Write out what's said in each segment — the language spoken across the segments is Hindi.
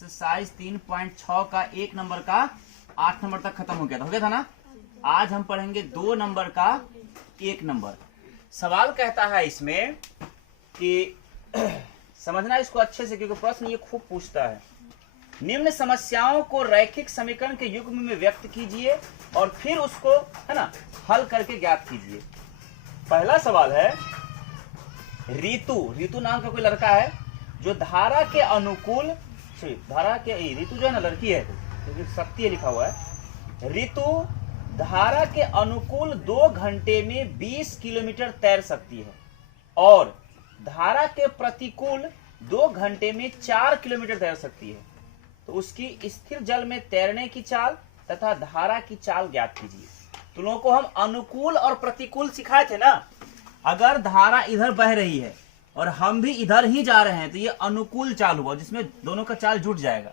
एक्सरसाइज 3.6 का 1 नंबर का 8 नंबर तक खत्म हो गया था ना। आज हम पढ़ेंगे 2 नंबर का 1 नंबर। सवाल कहता है इसमें कि समझना इसको अच्छे से, क्योंकि प्रश्न ये खूब पूछता है। निम्न समस्याओं को रैखिक समीकरण के युग्म में व्यक्त कीजिए और फिर उसको है ना हल करके ज्ञात कीजिए। पहला सवाल है, ऋतु नाम का कोई लड़का है जो धारा के अनुकूल, ऋतु जो है ना लड़की है, क्योंकि शक्ति है लिखा हुआ है। ऋतु धारा के अनुकूल 2 घंटे में 20 किलोमीटर तैर सकती है और धारा के प्रतिकूल 2 घंटे में 4 किलोमीटर तैर सकती है। तो उसकी स्थिर जल में तैरने की चाल तथा धारा की चाल ज्ञात कीजिए। तो लोगों को हम अनुकूल और प्रतिकूल सिखाए थे ना। अगर धारा इधर बह रही है और हम भी इधर ही जा रहे हैं तो ये अनुकूल चाल हुआ, जिसमें दोनों का चाल जुट जाएगा।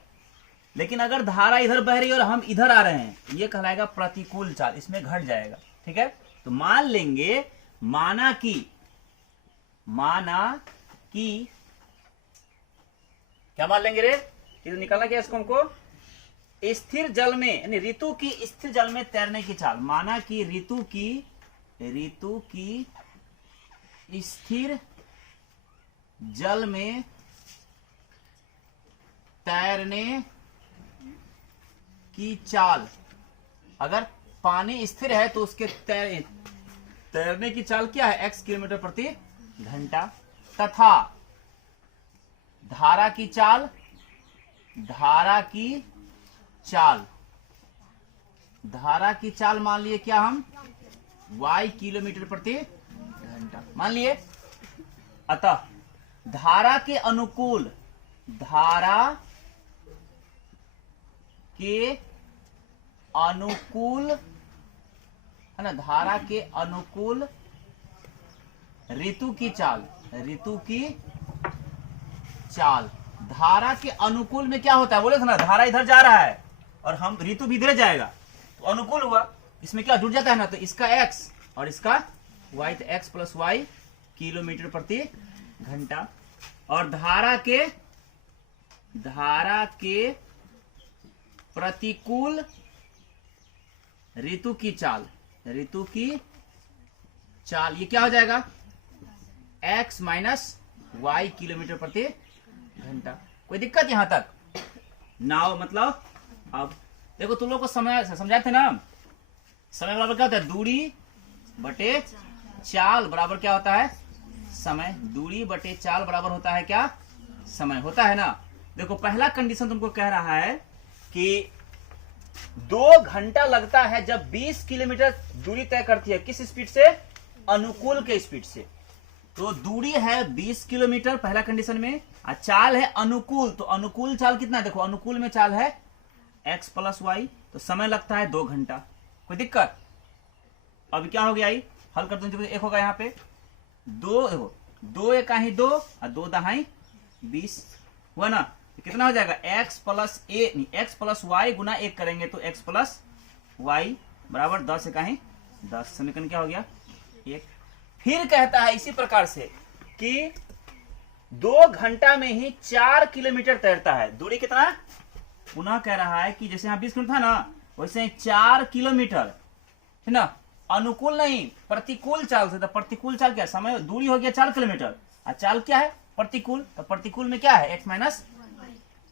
लेकिन अगर धारा इधर बह रही है और हम इधर आ रहे हैं, ये कहलाएगा प्रतिकूल चाल, इसमें घट जाएगा। ठीक है, तो मान लेंगे, माना कि क्या मान लेंगे रे, ये तो निकालना क्या इसको हमको, स्थिर जल में, यानी ऋतु की स्थिर जल में तैरने की चाल। माना कि ऋतु की स्थिर जल में तैरने की चाल। अगर पानी स्थिर है तो उसके तैरने की चाल क्या है, x किलोमीटर प्रति घंटा। तथा धारा की चाल मान लिए क्या हम, y किलोमीटर प्रति घंटा मान लिए। अतः धारा के अनुकूल है ना, धारा के अनुकूल ऋतु की चाल। धारा के अनुकूल में क्या होता है, बोले थे ना, धारा इधर जा रहा है और हम ऋतु भी इधर जाएगा तो अनुकूल हुआ। इसमें क्या जुड़ जाता है ना, तो इसका x और इसका y, तो x प्लस y किलोमीटर प्रति घंटा। और धारा के प्रतिकूल ऋतु की चाल, ये क्या हो जाएगा, x माइनस y किलोमीटर प्रति घंटा। कोई दिक्कत यहां तक ना हो? मतलब अब देखो, तुम लोग को समझाए थे ना, समय बराबर क्या होता है, दूरी बटे चाल बराबर क्या होता है, समय। दूरी बटे चाल बराबर होता है क्या, समय होता है ना। देखो, पहला कंडीशन तुमको कह रहा है कि 2 घंटा लगता है जब 20 किलोमीटर दूरी तय करती है। किस स्पीड से, अनुकूल के स्पीड से। तो दूरी है 20 किलोमीटर पहला कंडीशन में, और चाल है अनुकूल। तो अनुकूल चाल कितना है, देखो अनुकूल में चाल है x प्लस वाई, तो समय लगता है 2 घंटा। कोई दिक्कत? अब क्या हो गया, हल कर दो, एक होगा यहाँ पे 2, देखो 2 एका ही 2 और 2 दहाई 20 हुआ ना। तो कितना हो जाएगा, x प्लस वाई गुना 1 करेंगे तो x प्लस वाई बराबर 10 एका ही 10। समीकरण क्या हो गया, 1। फिर कहता है इसी प्रकार से कि 2 घंटा में ही 4 किलोमीटर तैरता है। दूरी कितना, पुनः कह रहा है कि जैसे यहाँ 20 किलोमीटर था ना, वैसे 4 किलोमीटर है ना, अनुकूल नहीं प्रतिकूल चाल से। तो प्रतिकूल चाल क्या, समय, दूरी हो गया 4 किलोमीटर और चाल क्या है, प्रतिकूल। तो प्रतिकूल में क्या है, x माइनस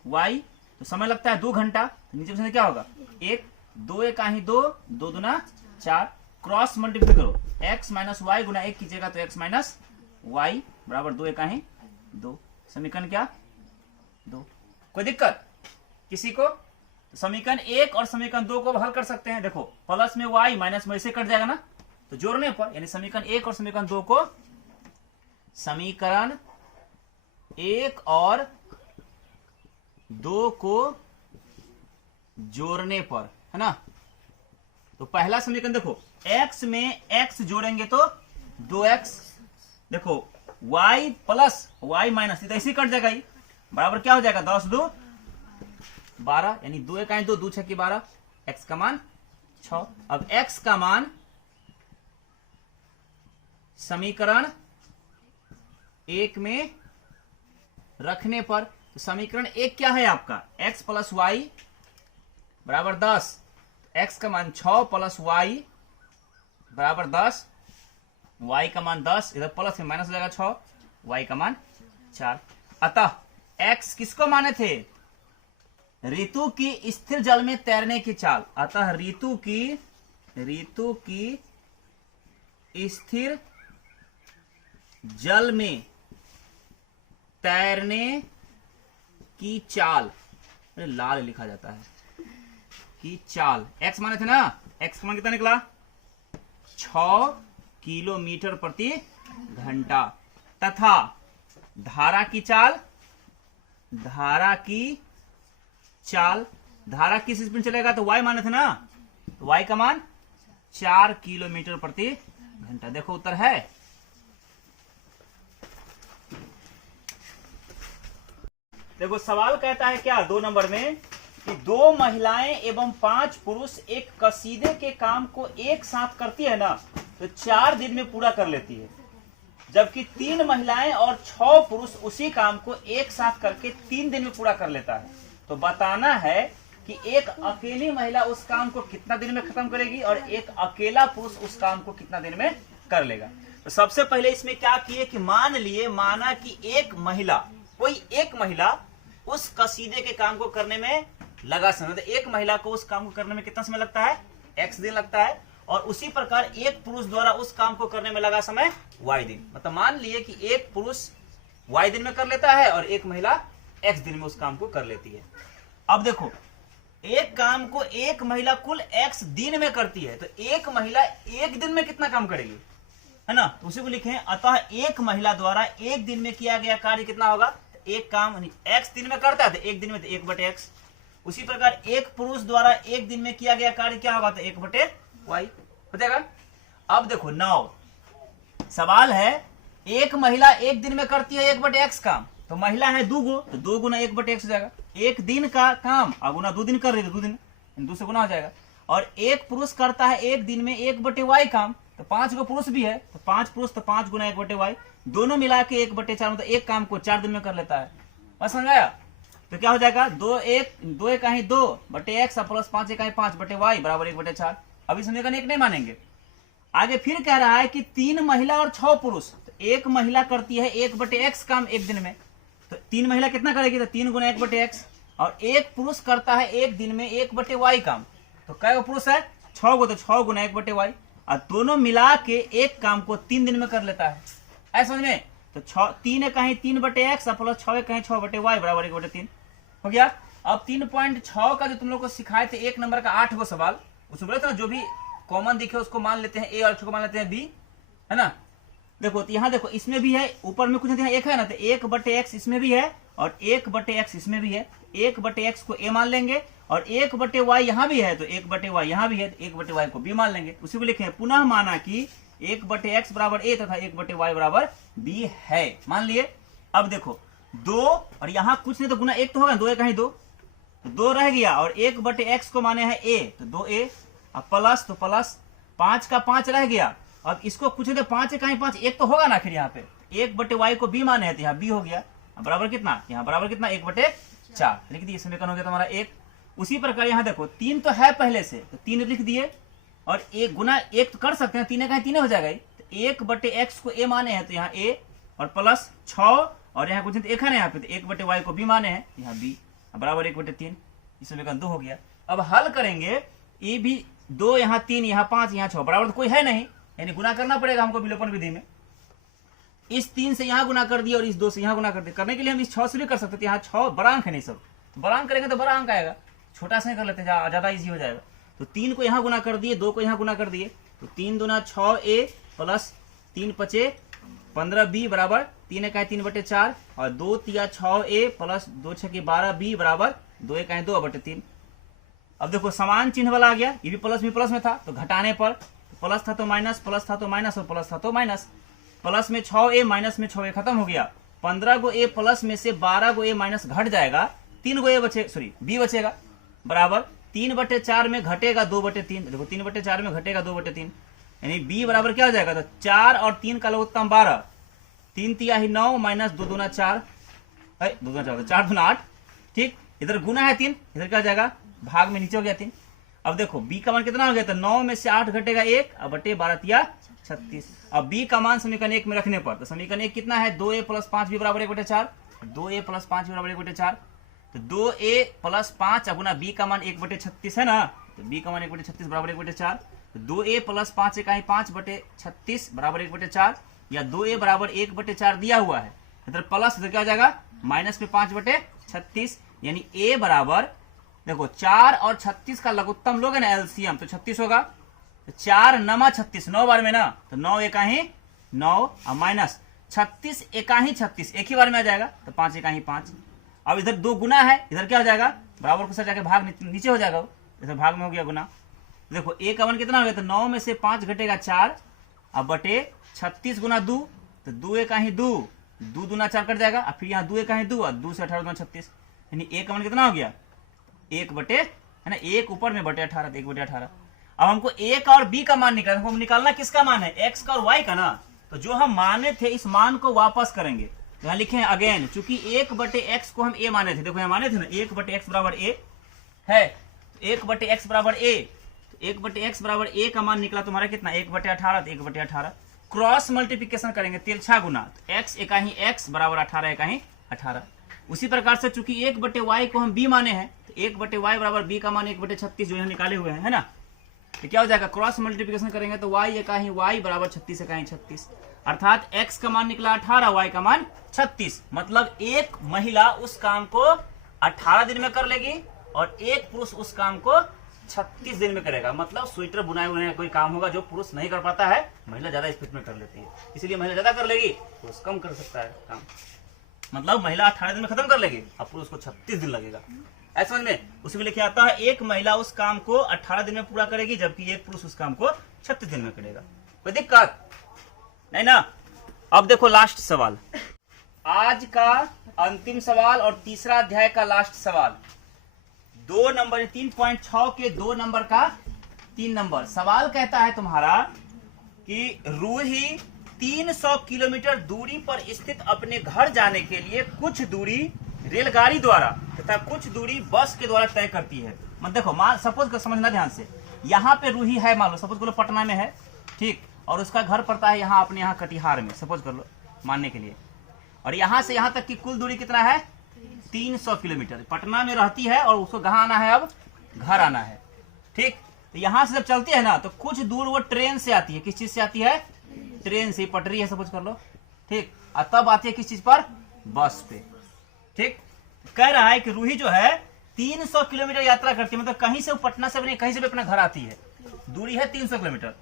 वाई, तो समय लगता है 2 घंटा। तो नीचे से क्या होगा, 1, 2 एका ही 2, 2 दूना 4, क्रॉस मल्टीप्लाई करो, x माइनस वाई गुना 1 कीजिएगा तो x माइनस वाई बराबर 2 एका ही 2। समीकरण क्या, 2। कोई दिक्कत किसी को? तो समीकरण 1 और समीकरण 2 को हल कर सकते हैं। देखो, प्लस में y माइनस में ऐसे कट जाएगा ना, तो जोड़ने पर, यानी समीकरण 1 और समीकरण 2 को, समीकरण 1 और 2 को जोड़ने पर, है ना। तो पहला समीकरण देखो, x में x जोड़ेंगे तो 2x, देखो y प्लस y माइनस, तो ऐसे कट जाएगा, बराबर क्या हो जाएगा, 10 2 12, यानी 2 एका 2, 2 6 12, x का मान 6। अब x का मान समीकरण 1 में रखने पर, तो समीकरण 1 क्या है आपका, x प्लस वाई बराबर 10, x का मान 6 प्लस वाई बराबर 10, y का मान 10, इधर प्लस में माइनस हो जाएगा 6, y का मान 4। अतः x किसको माने थे? ऋतु की स्थिर जल में तैरने की चाल। अतः ऋतु की स्थिर जल में तैरने की चाल, लाल लिखा जाता है कि चाल, x माने थे ना, x का मान कितना निकला? 6 किलोमीटर प्रति घंटा। तथा धारा की चाल, धारा किस स्पीड चलेगा? तो y माने थे ना, तो y का मान 4 किलोमीटर प्रति घंटा। देखो उत्तर है। देखो सवाल कहता है क्या 2 नंबर में कि 2 महिलाएं एवं 5 पुरुष एक कसीदे के काम को एक साथ करती है ना, तो 4 दिन में पूरा कर लेती है, जबकि 3 महिलाएं और 6 पुरुष उसी काम को एक साथ करके 3 दिन में पूरा कर लेता है। तो बताना है कि एक अकेली महिला उस काम को कितना दिन में खत्म करेगी और एक अकेला पुरुष उस काम को कितना दिन में कर लेगा। तो सबसे पहले इसमें क्या किए कि माना कि कोई एक महिला उस कसीदे के काम को करने में लगा समय, तो एक महिला को उस काम को करने में कितना समय लगता है? x दिन लगता है। और उसी प्रकार एक पुरुष द्वारा उस काम को करने में लगा समय y दिन। मतलब मान लिए कि एक पुरुष y दिन में कर लेता है और एक महिला x दिन में उस काम को कर लेती है। अब देखो एक काम को एक महिला कुल x दिन में करती है, तो एक महिला एक दिन में कितना काम करेगी, है ना? तो उसी को लिखें। अतः एक महिला द्वारा एक दिन में किया गया कार्य कितना होगा? तो एक काम x दिन में करता है तो एक दिन में तो 1/x। उसी प्रकार एक पुरुष द्वारा एक दिन में किया गया कार्य क्या होगा? तो 1/y हो जाएगा। अब देखो 9 सवाल है, एक महिला एक दिन में करती है 1/x काम, तो महिला है 2 गो, तो 2 गुना 1/x हो जाएगा। एक दिन का काम अगुना 2 दिन कर रही है, 2 दिन 2 से गुना हो जाएगा। और एक पुरुष करता है एक दिन में 1/y काम, तो 5 गो पुरुष भी है, तो 5 पुरुष तो 5 गुना 1/y, दोनों मिला के 1/4, मतलब एक काम को 4 दिन में कर लेता है। बस समझ आया? तो क्या हो जाएगा? 2 एक 2/x प्लस 5 एक 5/y बराबर 1/4। अभी समीकरण 1 नहीं मानेंगे। आगे फिर कह रहा है कि 3 महिला और 6 पुरुष, तो एक महिला करती है 1/x काम एक दिन में, तो 3 महिला कितना करेगी? तो 3 गुना 1/x। और एक पुरुष करता है एक दिन में 1/y काम, तो कै पुरुष है? 6 गो, तो 6 गुना 1/y। और दोनों मिला के एक काम को 3 दिन में कर लेता है। ऐसा समझ में? तो 3 कहीं 3/x प्लस 6 कहीं 6/y बराबर 1/3 हो गया। अब 3.6 का जो तुम लोग को सिखाए थे 1 नंबर का 8 गो सवाल, उसमें बोले थे ना जो भी कॉमन दिखे उसको मान लेते हैं a और को मान लेते हैं b, है ना? देखो तो यहाँ देखो इसमें भी है, ऊपर में कुछ नहीं, एक है ना, तो 1/x इसमें भी है और 1/x इसमें भी है। 1/x को a मान लेंगे और 1/y यहाँ भी है, तो 1/y यहाँ भी है, तो 1/y को b मान लेंगे। उसी को लिखे पुनः माना कि 1/x बराबर a तथा 1/y बराबर b है, मान लिए। अब देखो 2 और यहाँ कुछ नहीं तो गुना 1 तो होगा, 2 कहीं 2, तो 2 रह गया और 1/x को माने है a, तो 2a, अब प्लस तो प्लस 5 का 5 रह गया। अब इसको कुछ नहीं तो 5 कहीं 5, 1 तो होगा ना आखिर यहाँ पे, 1/y को b माने है, तो यहाँ b हो गया। अब बराबर कितना? यहाँ बराबर कितना? 1/4 लिख दिए, समीकरण हो गया तुम्हारा 1। उसी प्रकार यहाँ देखो 3 तो है पहले से, तो 3 लिख दिए और 1 गुना 1 तो कर सकते हैं, 3 कहीं 3 हो जाएगा। तो 1/x को a माने हैं, तो यहाँ a और प्लस 6 और यहाँ कुछ नहीं तो 1 है ना यहाँ पे, तो 1/y को b माने हैं, यहाँ b बराबर 1/3। इस समीकरण 2 हो गया। अब हल करेंगे, ये भी 2 यहाँ 3 यहाँ 5 यहाँ 6 बराबर तो कोई है नहीं, यानी गुना करना पड़ेगा हमको विलोपन विधि में। इस 3 से यहाँ गुना कर दिया और इस 2 से यहाँ गुना कर दिया। करने के लिए हम इस 6 से भी कर सकते थे, यहाँ 6 बड़ा अंक है नहीं सब, तो बड़ा अंक करेंगे तो बड़ा अंक आएगा, छोटा से कर लेते हैं ज्यादा इजी हो जाएगा। तो 3 को यहाँ गुना कर दिए, 2 को यहाँ गुना कर दिए, तो 3 दूना 6a प्लस 3 5 15b बराबर 3 इकाई 3/4 और 2 तिया 6a प्लस 2 6 12b बराबर 2 इकाई 2/3। अब देखो समान चिन्ह वाला आ गया, ये भी प्लस में था, तो घटाने पर प्लस था तो माइनस, प्लस था तो माइनस और प्लस था तो माइनस। प्लस में 6a माइनस में 6a खत्म हो गया। 15 गो a प्लस में से 12 गो a माइनस घट जाएगा, 3 गो a b बचेगा बराबर 3/4 में घटेगा 2/3। देखो 3/4 में घटेगा 2/3, यानी b बराबर क्या हो जाएगा? तो 4 और 3 का लघुत्तम 12, 3 तिया 9 माइनस 2 दूना 4, 2 दूना 4 4 दूना 8, ठीक। इधर गुना है 3, इधर क्या हो जाएगा भाग में नीचे हो गया 3। अब देखो b का मान कितना हो गया, तो 9 में से 8 घटेगा 1 अब बटे 12 तिया 36। अब b का मान समीकरण 1 में रखने पर, तो समीकरण 1 कितना है 2a + 5 b बराबर 1/4, 2a + 5 b बराबर 1/4, तो 2a + 5 अब गुना b का मान 1/36 है ना, तो b का मान 1/36 बराबर 1/4, तो 2a + 5 इकाई 5/36 बराबर 1/4, या 2a बराबर 1/4 दिया हुआ है, इधर प्लस इधर क्या हो जाएगा माइनस में 5/36, यानी a बराबर देखो 4 और 36 का लघुत्तम लोगे ना एलसीएम, तो 36 होगा, तो 4 नमा 36 9 बार में ना, तो 9 एकाही 9 और माइनस 36 एकाही 36 एक ही बार में आ जाएगा, तो 5 एकाही 5। अब इधर 2 गुना है, इधर क्या हो जाएगा बराबर को सर जाके भाग नीचे हो जाएगा, इधर भाग में हो गया गुना। देखो a का मान कितना हो गया, तो 9 में से 5 घटेगा 4 अब बटे 36 गुना 2, तो 2 एकाही 2, 2 दूना 4 कट जाएगा, और फिर यहाँ 2 एकाही 2 और 2 से 18 गुना 36, यानी a का मान कितना हो गया 1 बटे है ना, 1 ऊपर में बटे 18, 1/18। अब हमको a का और b का मान निकालना, हमको निकालना किसका मान है x का और y का ना, तो जो हम माने थे इस मान को वापस करेंगे, यहाँ लिखे हैं अगेन, चूंकि 1/x को हम a माने थे, देखो यहाँ माने थे ना 1/x बराबर a है, 1/x बराबर a, तो 1/x बराबर a का मान निकला तुम्हारा कितना 1/18, 1/18 क्रॉस मल्टीप्लीकेशन करेंगे तिरछा गुना, तो x एकाही x बराबर 18 एकाही 18। उसी प्रकार से चूंकि 1/y को हम b माने हैं, तो 1/y बराबर b का मान 1/36 जो यहाँ निकाले हुए हैं है ना, तो क्या हो जाएगा क्रॉस मल्टीप्लीकेशन करेंगे तो y एकाही y बराबर 36 एकाही 36, अर्थात x का मान निकला 18, y का मान 36। मतलब एक महिला उस काम को 18 दिन में कर लेगी और एक पुरुष उस काम को 36 दिन में करेगा। मतलब स्वेटर बुनाई उनाई कोई काम होगा जो पुरुष नहीं कर पाता है, महिला ज्यादा स्पीड में कर लेती है, इसलिए महिला ज्यादा कर लेगी, पुरुष कम कर सकता है काम। मतलब महिला 18 दिन में खत्म कर लेगी और पुरुष को 36 दिन लगेगा, ऐसा समझ में। उसमें लिखा आता है एक महिला उस काम को 18 दिन में पूरा करेगी, जबकि एक पुरुष उस काम को 36 दिन में करेगा। कोई दिक्कत नहीं ना। अब देखो लास्ट सवाल, आज का अंतिम सवाल और तीसरा अध्याय का लास्ट सवाल, 2 नंबर 3.6 के 2 नंबर का 3 नंबर सवाल कहता है तुम्हारा कि रूही 300 किलोमीटर दूरी पर स्थित अपने घर जाने के लिए कुछ दूरी रेलगाड़ी द्वारा तथा कुछ दूरी बस के द्वारा तय करती है। मतलब देखो मान सपोज कर समझना ध्यान से, यहाँ पे रूही है, मान लो सपोज कर लो पटना में है, ठीक, और उसका घर पड़ता है यहाँ अपने यहाँ कटिहार में, सपोज कर लो मानने के लिए, और यहाँ से यहाँ तक की कुल दूरी कितना है 300 किलोमीटर। पटना में रहती है और उसको कहाँ आना है, अब घर आना है, ठीक। तो यहाँ से जब चलती है ना तो कुछ दूर वो ट्रेन से आती है, किस चीज से आती है, ट्रेन से, पटरी है सपोज कर लो, ठीक, और तब आती है किस चीज पर, बस पे, ठीक। कह रहा है कि रूही जो है 300 किलोमीटर यात्रा करती है, मतलब कहीं से वो पटना से अपने कहीं से भी अपना घर आती है, दूरी है 300 किलोमीटर।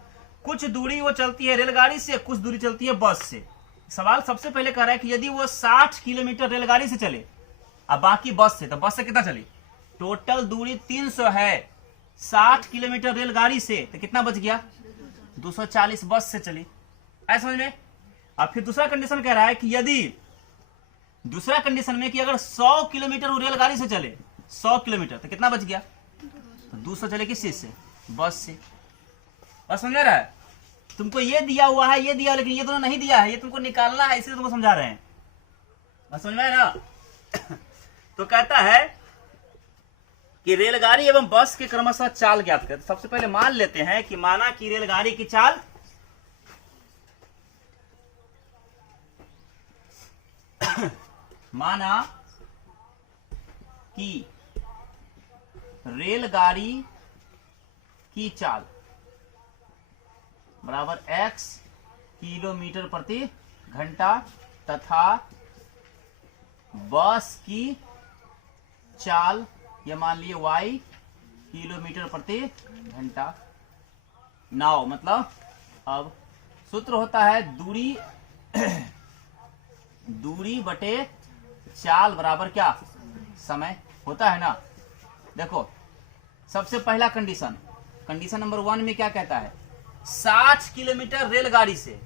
कुछ दूरी वो चलती है रेलगाड़ी से, कुछ दूरी चलती है बस से। सवाल सबसे पहले कह रहा है कि यदि वो 60 किलोमीटर रेलगाड़ी से चले और बाकी बस से, तो बस से कितना चली, टोटल दूरी 300 है, 60 किलोमीटर रेलगाड़ी से, तो कितना बच गया 240 बस से चली, ऐसा समझ में। और फिर दूसरा कंडीशन कह रहा है कि यदि दूसरा कंडीशन में कि अगर 100 किलोमीटर वो रेलगाड़ी से चले, 100 किलोमीटर, तो कितना बच गया, तो 200 चले किस चीज से, बस से। और समझ रहा है, तुमको ये दिया हुआ है, ये दिया, लेकिन ये दोनों नहीं दिया है, ये तुमको निकालना है, इसलिए तुमको समझा रहे हैं, समझ में ना। तो कहता है कि रेलगाड़ी एवं बस के क्रमशः चाल ज्ञात करें। सबसे पहले मान लेते हैं कि माना कि रेलगाड़ी की चाल माना कि रेलगाड़ी की चाल बराबर x किलोमीटर प्रति घंटा तथा बस की चाल ये मान लिए y किलोमीटर प्रति घंटा। नाउ मतलब अब सूत्र होता है दूरी दूरी बटे चाल बराबर क्या, समय होता है ना। देखो सबसे पहला कंडीशन, कंडीशन नंबर 1 में क्या कहता है, 60 किलोमीटर रेलगाड़ी से,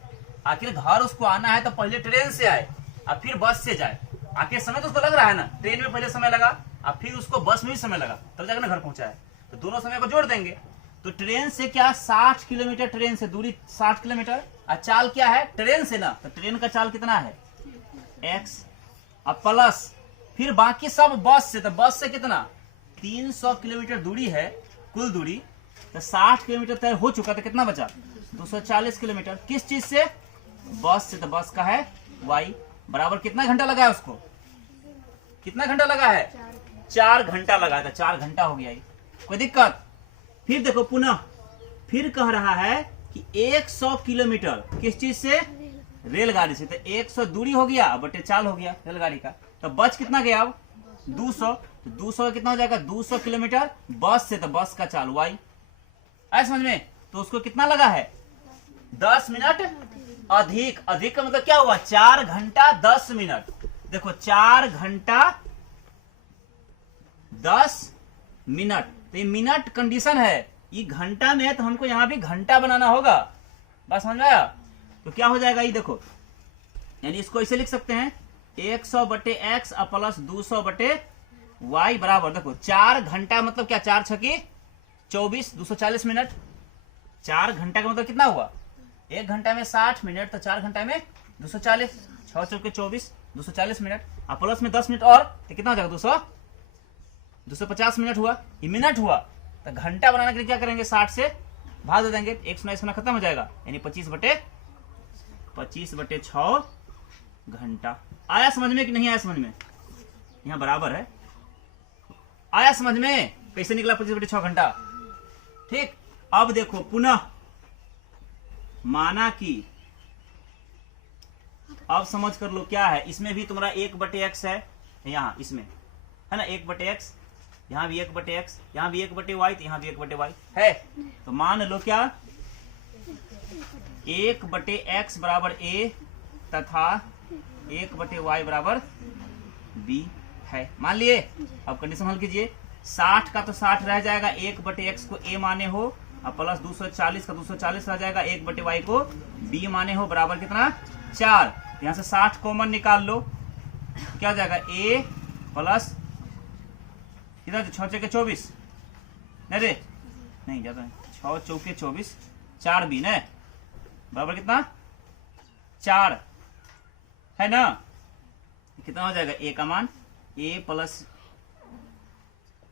आखिर घर उसको आना है तो पहले ट्रेन से आए और फिर बस से जाए। आखिर समय तो उसको लग रहा है ना, ट्रेन में पहले समय लगा और फिर उसको बस में भी समय लगा, तब जाकर घर पहुंचा है, तो दोनों समय को जोड़ देंगे। तो ट्रेन से क्या 60 किलोमीटर, ट्रेन से दूरी 60 किलोमीटर, और चाल क्या है ट्रेन से ना, तो ट्रेन का चाल कितना है x, अब प्लस फिर बाकी सब बस से, तो बस से कितना 300 किलोमीटर दूरी है कुल दूरी, तो 60 किलोमीटर तय हो चुका, तो कितना बचा 240 किलोमीटर। किस चीज से, बस से, तो बस का है y बराबर कितना घंटा लगा है उसको, कितना घंटा लगा है 4 घंटा लगा था, 4 घंटा हो गया ये, कोई दिक्कत। फिर देखो पुनः फिर कह रहा है कि 100 किलोमीटर किस चीज से, रेलगाड़ी से, तो 100 दूरी हो गया बटे 4 हो गया रेलगाड़ी का, तो बच कितना गया अब 200, तो 200 कितना हो जाएगा 200 किलोमीटर बस से, तो बस का चाल y आया समझ में। तो उसको कितना लगा है 10 मिनट अधिक, अधिक का मतलब क्या हुआ 4 घंटा 10 मिनट, देखो 4 घंटा 10 मिनट, तो ये मिनट कंडीशन है, ये घंटा में है तो हमको यहां भी घंटा बनाना होगा, बात समझ में आया। तो क्या हो जाएगा ये देखो, यानी इसको ऐसे लिख सकते हैं 100 बटे एक्स प्लस 200 बटे वाई बराबर, देखो 4 घंटा मतलब क्या 4 छकी 24 240 मिनट, 4 घंटा का मतलब कितना हुआ 1 घंटा में 60 मिनट, तो 4 घंटा में 240, 6 चौके 24 240 मिनट, और प्लस में 10 मिनट और, तो कितना हो जाएगा 250 मिनट हुआ, ये मिनट हुआ। तो घंटा बनाने के लिए क्या करेंगे 60 से भाग दे देंगे, 1 खत्म हो जाएगा, यानी 25 बटे 6 घंटा। आया समझ में कि नहीं आया समझ में, यहां बराबर है, आया समझ में कैसे निकला 25 बटे 6 घंटा। ठीक, अब देखो पुनः माना कि, अब समझ कर लो क्या है, इसमें भी तुम्हारा 1 बटे एक्स है, यहां इसमें है ना 1 बटे एक्स, यहां भी 1 बटे एक्स, यहां भी 1 बटे वाई, तो यहां भी 1 बटे वाई है। तो मान लो क्या 1 बटे एक्स बराबर ए तथा 1 बटे वाई बराबर बी है, मान लिए। अब कंडीशन हल कीजिए, 60 का तो 60 रह जाएगा, 1 बटे एक्स को ए माने हो, और प्लस 240 का 240 रह जाएगा, 1 बटे वाई को बी माने हो, बराबर कितना 4। यहां से 60 कॉमन निकाल लो, क्या हो जाएगा ए प्लस कितना 6 चौके 24, नहीं रे नहीं ज्यादा है, 6 चौके 24 4 बी न बराबर कितना 4 है ना, कितना हो जाएगा ए का मान ए प्लस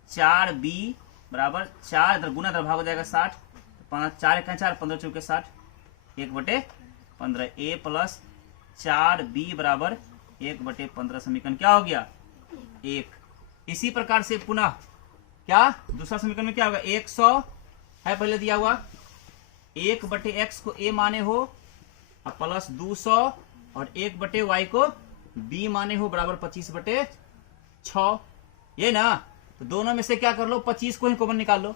4 बी बराबर 4, इधर गुना इधर भाग हो जाएगा 60, 5 4 1 4 15 चौके 60, 1 बटे 15, ए प्लस 4 बी बराबर 1 बटे 15, समीकरण क्या हो गया 1। इसी प्रकार से पुनः क्या दूसरा समीकरण में क्या होगा 100 है पहले दिया हुआ, 1 बटे एक्स को ए माने हो, और प्लस 200 और 1 बटे वाई को बी माने हो, बराबर 25 बटे 6, ये ना। तो दोनों में से क्या कर लो 25 को ही कॉमन निकाल लो,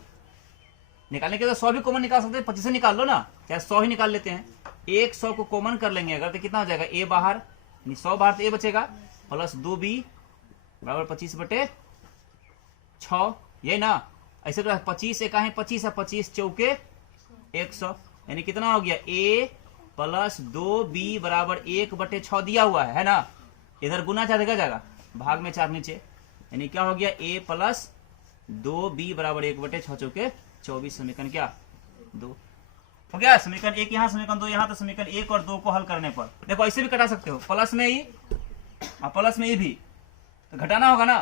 निकालने के बाद 100 भी कॉमन निकाल सकते हैं, 25 से निकाल लो ना, चाहे 100 ही निकाल लेते हैं, 100 को कॉमन कर लेंगे अगर, तो कितना हो जाएगा ए बाहर, यानी 100 बाहर तो ए बचेगा, प्लस 2b बराबर 25 बटे 6, ये ना। ऐसे तो 25 एक 25 है, 25 चौके 100, यानी कितना हो गया a प्लस 2b बराबर 1 बटे 6 दिया हुआ है ना, इधर गुना 4 देखा जाएगा, भाग में 4 नीचे, यानी क्या हो गया a प्लस 2b बराबर 1 बटे 6 चौके 24, समीकरण क्या 2 हो गया। समीकरण 1 यहाँ, समीकरण 2 यहाँ, तो समीकरण 1 और 2 को हल करने पर देखो ऐसे भी कटा सकते हो, प्लस में ई और प्लस में ई भी, तो घटाना होगा ना,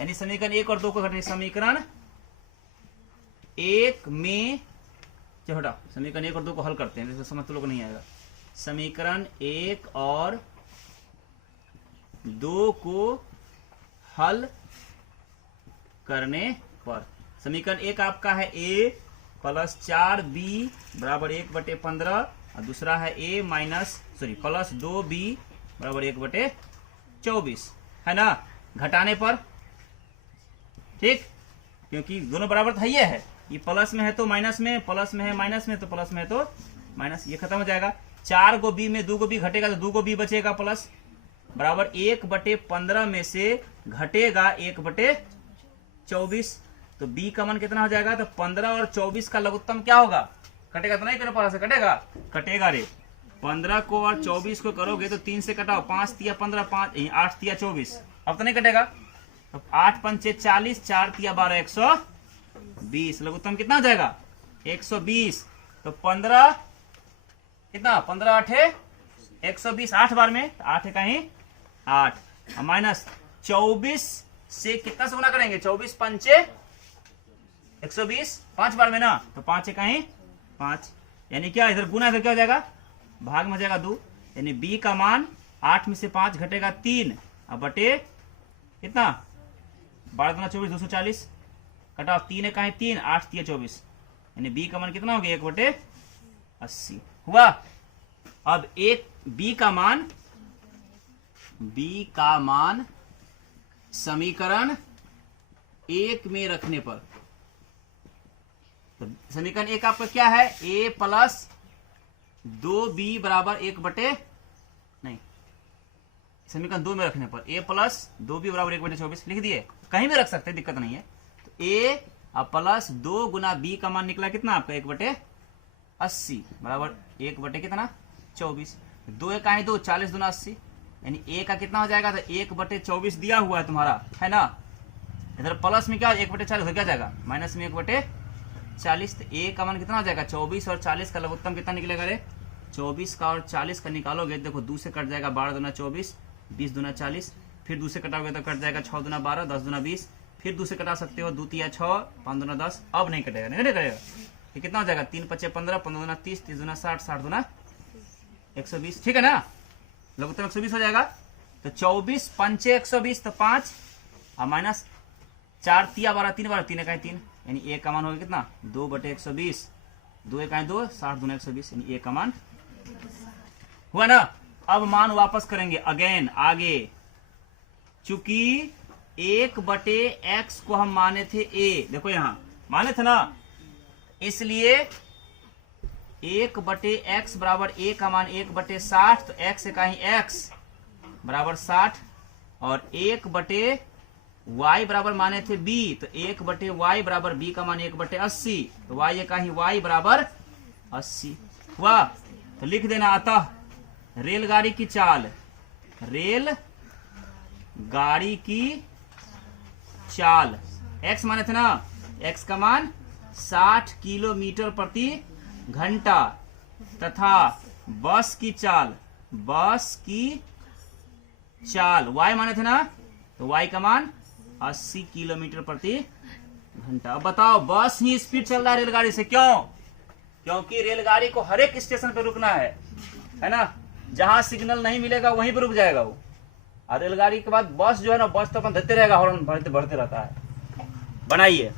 यानी समीकरण 1 और 2 को घटाने, समीकरण 1 में हटा, समीकरण 1 और 2 को हल करते हैं, समझ तो लोग नहीं आएगा। समीकरण 1 और 2 को हल करने पर समीकरण 1 आपका है a प्लस 4b बराबर 1 बटे 15, और दूसरा है a प्लस 2b बराबर 1 बटे 24 है ना, घटाने पर। ठीक, क्योंकि दोनों बराबर तो है, ये प्लस में है तो माइनस में, प्लस में है माइनस में तो प्लस में है तो माइनस, ये खत्म हो जाएगा। 4 को b में 2 को b घटेगा तो 2 को b बचेगा प्लस, बराबर 1 बटे 15 में से घटेगा 1 बटे 24, तो b का मान कितना हो जाएगा, तो 15 और 24 का लघुत्तम क्या होगा, कटेगा तो नहीं, पहले से कटेगा, कटेगा रे, 15 को और 24 को करोगे तो 3 से कटाओ, 5 तिया 15, 5 8 तिया 24, अब तो नहीं कटेगा, तो 8 पंचे 40, 4 तिया 12, 120, लघुत्तम कितना हो जाएगा 120, तो 15 कितना 15 8 120, 8 बार में 8 कहीं 8, माइनस 24 से कितना से गुना करेंगे? 24 पंचे 120, 5 बार में ना, तो 5 कहीं 5, यानी क्या इधर गुना, इधर क्या हो जाएगा? भाग में हो जाएगा 2, यानी बी का मान 8 में से 5 घटेगा 3, अब बटे कितना? 12 दूना 24, 240, कटाओ 3 कहीं 3, 8 3 24, यानी बी का मान कितना हो गया? 1/80 हुआ। अब एक बी का मान समीकरण 1 में रखने पर, तो समीकरण 1 आपका क्या है? a प्लस 2b बराबर 1/, नहीं, समीकरण 2 में रखने पर a प्लस 2b बराबर 1/24 लिख दिए, कहीं भी रख सकते हैं, दिक्कत नहीं है। तो a प्लस 2 गुना b का मान निकला कितना आपका? 1/80 बराबर 1 कितना? 24, 2 का 2, 40 दूना 80, यानी a का कितना हो जाएगा? तो 1/24 दिया हुआ है तुम्हारा, है ना। इधर प्लस में क्या 1/40 क्या जाएगा? माइनस में 1/40, तो a का मान कितना हो जाएगा? 24 और 40 का लघुत्तम कितना निकलेगा रे? 24 का और 40 का निकालोगे, देखो 2 से कट जाएगा, 12 दूना 24, 20 दूना 40, फिर 2 से कटाओगे तो कट जाएगा 6 दूना 12, 10 दूना 20, फिर 2 से कटा सकते हो, 2 3 6, 5 दूना 10, अब नहीं कटेगा, नहीं कटेगा। ये कितना हो जाएगा? 3 5 15, 15 दूना 30, 30 दूना 60, 60 दूना 120, ठीक है ना, लघुत्तम 120 हो जाएगा। तो 24 पंचे 120, तो 5 और माइनस 4 3 12, 3 12, 3 1 3, यानी a का मान होगा कितना? 2/120, 2 1 2, 60 दूना 120, यानी a का मान हुआ ना। अब मान वापस करेंगे अगेन आगे, चूंकि 1/x को हम माने थे a, देखो यहां माने थे ना, इसलिए 1/x बराबर a का मान 1/60, तो x का ही x बराबर 60, और 1/y बराबर माने थे b, तो 1/y बराबर b का मान 1/80, तो y का ही y बराबर 80 हुआ। तो लिख देना, अतः रेलगाड़ी की चाल, रेल गाड़ी की चाल x माने थे ना, x का मान 60 किलोमीटर प्रति घंटा, तथा बस की चाल y माने थे ना, तो y का मान 80 किलोमीटर प्रति घंटा। अब बताओ, बस ही स्पीड चल रहा है रेलगाड़ी से, क्यों? क्योंकि रेलगाड़ी को हर एक स्टेशन पे रुकना है ना, जहां सिग्नल नहीं मिलेगा वहीं पे रुक जाएगा वो, और रेलगाड़ी के बाद बस जो है ना, बस तो अपन देते रहेगा, हॉर्न बढ़ते रहता है। बनाइए।